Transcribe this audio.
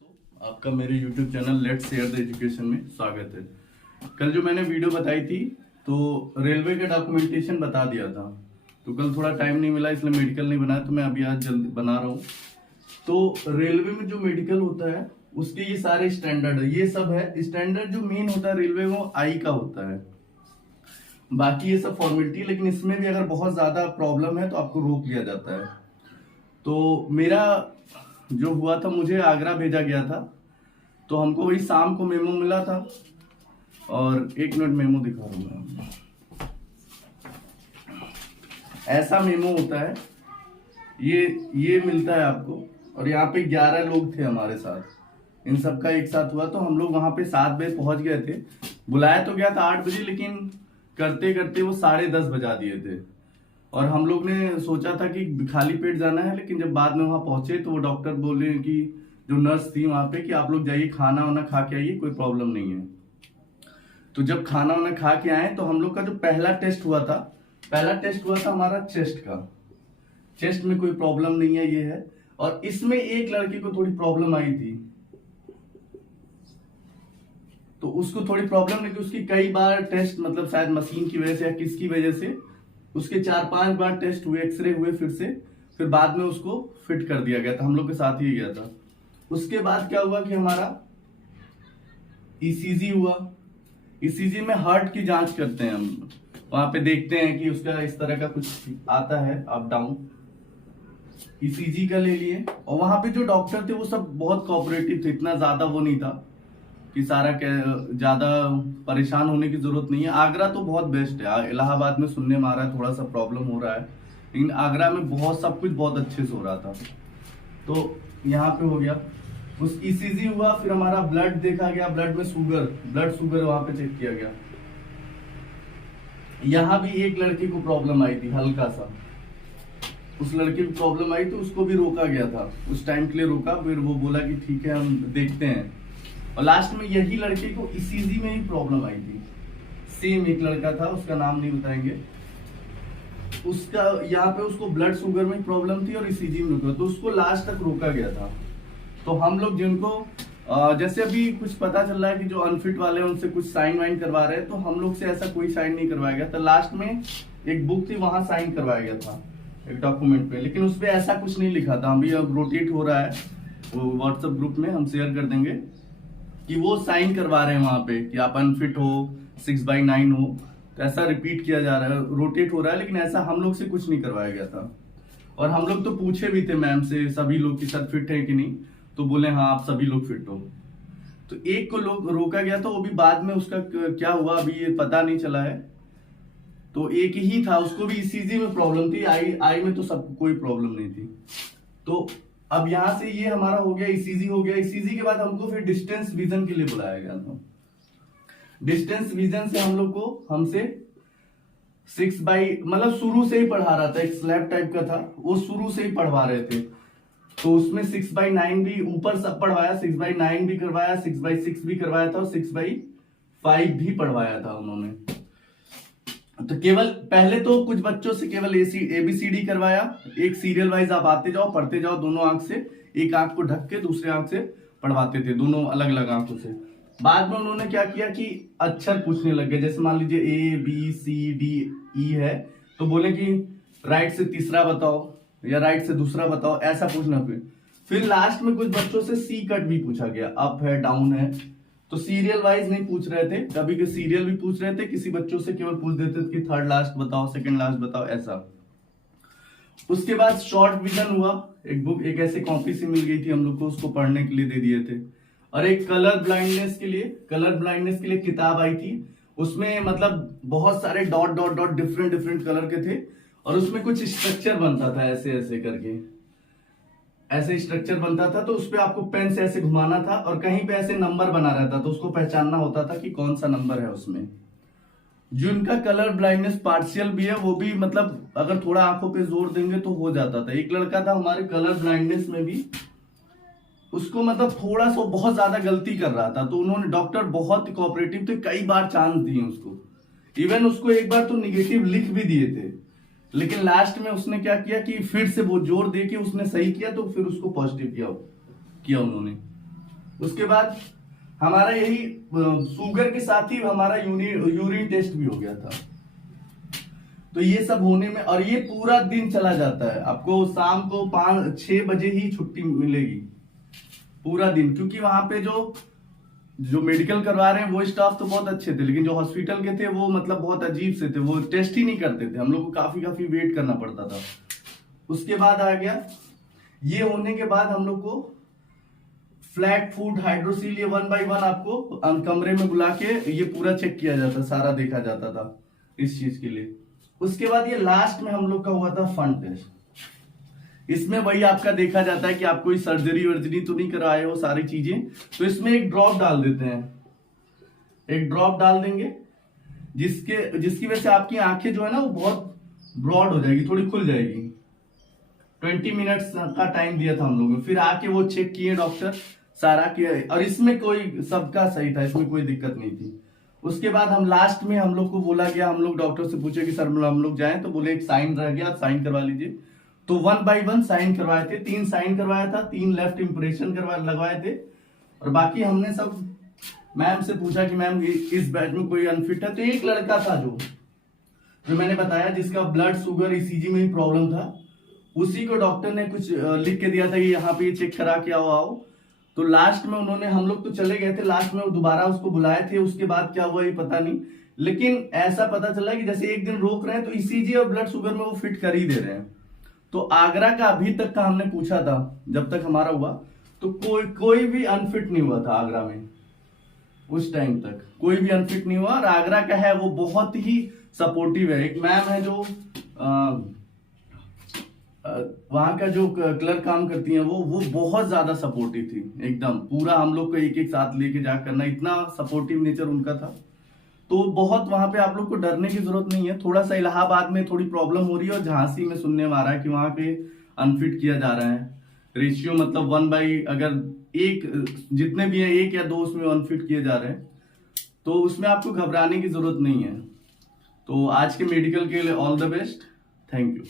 दोस्तों, आपका मेरे YouTube channel let's share the education में स्वागत है। कल जो मैंने वीडियो बताई थी तो रेलवे का डॉक्यूमेंटेशन बता दिया था, तो कल थोड़ा टाइम नहीं मिला इसलिए मेडिकल नहीं बनाया, तो मैं अभी आज जल्दी बना रहा हूँ। तो रेलवे में जो मेडिकल होता है उसके ये सारे स्टैंडर्ड है, ये सब है स्टैंडर्ड। जो मेन होता है रेलवे में वो आई का होता है, बाकी ये सब फॉर्मेलिटी। लेकिन इसमें भी अगर बहुत ज्यादा प्रॉब्लम है तो आपको रोक लिया जाता है। तो मेरा जो हुआ था, मुझे आगरा भेजा गया था, तो हमको वही शाम को मेमो मिला था। और एक मिनट मेमो दिखा रहा हूँ। ऐसा मेमो होता है, ये मिलता है आपको। और यहाँ पे 11 लोग थे हमारे साथ, इन सबका एक साथ हुआ। तो हम लोग वहां पे 7 बजे पहुंच गए थे। बुलाया तो गया था 8 बजे, लेकिन करते करते वो 10:30 बजा दिए थे। और हम लोग ने सोचा था कि खाली पेट जाना है, लेकिन जब बाद में वहां पहुंचे तो वो डॉक्टर बोले कि जो नर्स थी वहां पे कि आप लोग जाइए खाना वाना खा के आइए, कोई प्रॉब्लम नहीं है। तो जब खाना वाना खा के आए तो हम लोग का जो पहला टेस्ट हुआ था हमारा चेस्ट का। चेस्ट में कोई प्रॉब्लम नहीं है, ये है। और इसमें एक लड़के को थोड़ी प्रॉब्लम आई थी, तो उसको थोड़ी प्रॉब्लम नहीं थी। उसकी कई बार टेस्ट, मतलब शायद मशीन की वजह से या किसकी वजह से, उसके 4-5 बार टेस्ट हुए, एक्सरे हुए फिर बाद में उसको फिट कर दिया गया था। हम लोग के साथ ही गया था। उसके बाद क्या हुआ कि हमारा ईसीजी हुआ। ईसीजी में हार्ट की जांच करते हैं हम, वहां पे देखते हैं कि उसका इस तरह का कुछ आता है अप डाउन। ईसीजी का ले लिए, और वहां पे जो डॉक्टर थे वो सब बहुत कोऑपरेटिव थे, इतना ज्यादा वो नहीं था कि सारा ज्यादा परेशान होने की जरूरत नहीं है। आगरा तो बहुत बेस्ट है, इलाहाबाद में सुनने में आ रहा है थोड़ा सा प्रॉब्लम हो रहा है, लेकिन आगरा में बहुत सब कुछ बहुत अच्छे से हो रहा था। तो यहाँ पे हो गया, उस ईसीजी हुआ। फिर हमारा ब्लड देखा गया, ब्लड शुगर वहां पे चेक किया गया। यहाँ भी एक लड़के को प्रॉब्लम आई थी हल्का सा, उस लड़के को प्रॉब्लम आई तो उसको भी रोका गया था, उस टाइम के लिए रोका। फिर वो बोला कि ठीक है हम देखते हैं। और लास्ट में यही लड़के को ईसीजी में ही प्रॉब्लम आई थी। सेम एक लड़का था, उसका नाम नहीं बताएंगे। उसका यहाँ पे उसको ब्लड शुगर में प्रॉब्लम थी और ईसीजी में रुका, तो उसको लास्ट तक रोका गया था। तो हम लोग जिनको जैसे अभी कुछ पता चल रहा है कि जो अनफिट वाले हैं उनसे कुछ साइन वाइन करवा रहे हैं, तो हम लोग से ऐसा कोई साइन नहीं करवाया गया। तो लास्ट में एक बुक थी, वहां साइन करवाया गया था एक डॉक्यूमेंट पे, लेकिन उसपे ऐसा कुछ नहीं लिखा था। अभी अब रोटेट हो रहा है, वो व्हाट्सएप ग्रुप में हम शेयर कर देंगे कि वो साइन करवा रहे हैं वहां पे कि आप अनफिट हो, 6/9 हो। तो ऐसा रिपीट किया जा रहा है, रोटेट हो रहा है, लेकिन ऐसा हम लोग से कुछ नहीं करवाया गया था। और हम लोग तो पूछे भी थे मैम से सभी लोग की सर फिट है कि नहीं, तो बोले हाँ आप सभी लोग फिट हो। तो एक को लोग रोका गया था, वो भी बाद में उसका क्या हुआ अभी ये पता नहीं चला है। तो एक ही था, उसको भी ईसीजी में प्रॉब्लम थी, आई में तो सबको कोई प्रॉब्लम नहीं थी। तो अब यहां से ये हमारा हो गया, ईसीजी हो गया। ईसीजी के बाद हमको फिर डिस्टेंस विजन के लिए बुलाया गया था। डिस्टेंस विजन से हम लोग को, हमसे मतलब शुरू से ही पढ़ा रहा था, एक स्लैब टाइप का था, वो शुरू से ही पढ़वा रहे थे। तो उसमें 6/9 भी ऊपर सब पढ़वाया, 6/9 भी करवाया, 6/6 भी करवाया था, और 6/5 भी पढ़वाया था उन्होंने। तो केवल पहले तो कुछ बच्चों से केवल ABCD करवाया, एक सीरियल वाइज आप आते जाओ पढ़ते जाओ दोनों आंख से, एक आंख को ढक के दूसरे आंख से पढ़वाते थे, दोनों अलग अलग आंखों से। बाद में उन्होंने क्या किया कि अक्षर पूछने लग गए, जैसे मान लीजिए ABCDE है, तो बोले कि राइट से तीसरा बताओ या राइट से दूसरा बताओ, ऐसा पूछना। फिर लास्ट में कुछ बच्चों से C कट भी पूछा गया, अप है डाउन है। तो सीरियल वाइज नहीं पूछ रहे थे, कभी के सीरियल भी पूछ रहे थे, किसी बच्चों से केवल पूछ देते थे कि थर्ड लास्ट बताओ, सेकंड लास्ट बताओ, ऐसा। उसके बाद शॉर्ट विजन हुआ, एक बुक, एक ऐसे कॉपी से मिल गई थी हम लोग को, उसको पढ़ने के लिए दे दिए थे। और एक कलर ब्लाइंडनेस के लिए किताब आई थी, उसमें मतलब बहुत सारे dot dot dot different colour के थे, और उसमें कुछ स्ट्रक्चर बनता था, ऐसे ऐसे करके ऐसे स्ट्रक्चर बनता था। तो उसपे आपको पेन से ऐसे घुमाना था, और कहीं पे ऐसे नंबर बना रहता था, तो उसको पहचानना होता था कि कौन सा नंबर है उसमें। जिनका कलर ब्लाइंडनेस पार्शियल भी है, वो भी मतलब अगर थोड़ा आंखों पे जोर देंगे तो हो जाता था। एक लड़का था हमारे कलर ब्लाइंडनेस में भी, उसको मतलब थोड़ा सा बहुत ज्यादा गलती कर रहा था, तो उन्होंने, डॉक्टर बहुत कोऑपरेटिव थे, कई बार चांस दिए उसको। इवन उसको एक बार तो निगेटिव लिख भी दिए थे, लेकिन लास्ट में उसने क्या किया कि फिर से वो जोर दे के उसने सही किया, तो फिर उसको पॉजिटिव किया उन्होंने। उसके बाद हमारा यही शुगर के साथ ही हमारा यूरिन टेस्ट भी हो गया था। तो ये सब होने में, और ये पूरा दिन चला जाता है, आपको शाम को 5-6 बजे ही छुट्टी मिलेगी पूरा दिन, क्योंकि वहां पे जो मेडिकल करवा रहे हैं वो स्टाफ तो बहुत अच्छे थे, लेकिन जो हॉस्पिटल के थे वो मतलब बहुत अजीब से थे, वो टेस्ट ही नहीं करते थे, हम लोग को काफी वेट करना पड़ता था। उसके बाद आ गया, ये होने के बाद हम लोग को फ्लैट फूड हाइड्रोसील, ये 1 बाय 1 आपको कमरे में बुला के ये पूरा चेक किया जाता, सारा देखा जाता था इस चीज के लिए। उसके बाद ये लास्ट में हम लोग का हुआ था फन टेस्ट। इसमें वही आपका देखा जाता है कि आप कोई सर्जरी वर्जरी तो नहीं कराए हो, सारी चीजें। तो इसमें एक ड्रॉप डाल देते हैं, एक ड्रॉप डाल देंगे जिसकी वजह से आपकी आंखें जो है ना वो बहुत ब्रॉड हो जाएगी, थोड़ी खुल जाएगी। 20 मिनट्स का टाइम दिया था हम लोगों ने, फिर आके वो चेक किए डॉक्टर सारा किया, और इसमें कोई सबका सही था, इसमें कोई दिक्कत नहीं थी। उसके बाद हम लास्ट में हम लोग को बोला गया, हम लोग डॉक्टर से पूछे कि सर हम लोग जाएं, तो बोले एक साइन रह गया, आप साइन करवा लीजिए। तो 1 बाय 1 साइन करवाए थे, 3 साइन करवाया था, 3 लेफ्ट इंप्रेशन लगवाए थे, और बाकी हमने सब मैम से पूछा कि मैम इस बैच में कोई अनफिट है। तो एक लड़का था जो मैंने बताया, जिसका ब्लड शुगर ईसीजी में ही प्रॉब्लम था, उसी को डॉक्टर ने कुछ लिख के दिया था कि यहाँ पे चेक करा के आओ। तो लास्ट में उन्होंने, हम लोग तो चले गए थे, लास्ट में वो दोबारा उसको बुलाए थे, उसके बाद क्या हुआ ये पता नहीं, लेकिन ऐसा पता चला कि जैसे एक दिन रोक रहे हैं तो ईसीजी और ब्लड शुगर में वो फिट कर ही दे रहे हैं। तो आगरा का अभी तक का हमने पूछा था, जब तक हमारा हुआ तो कोई भी अनफिट नहीं हुआ था आगरा में, उस टाइम तक कोई भी अनफिट नहीं हुआ। और आगरा का है वो बहुत ही सपोर्टिव है। एक मैम है जो वहां का जो क्लर्क काम करती हैं, वो बहुत ज्यादा सपोर्टिव थी, एकदम पूरा हम लोग को एक साथ लेके जा करना, इतना सपोर्टिव नेचर उनका था। तो बहुत वहां पे आप लोग को डरने की जरूरत नहीं है। थोड़ा सा इलाहाबाद में थोड़ी प्रॉब्लम हो रही है, और झांसी में सुनने में आ रहा है कि वहां पे अनफिट किया जा रहा है। रेशियो मतलब 1 बाय, अगर जितने भी है 1 या 2 उसमें अनफिट किए जा रहे हैं, तो उसमें आपको घबराने की जरूरत नहीं है। तो आज के मेडिकल के लिए all the best, thank you.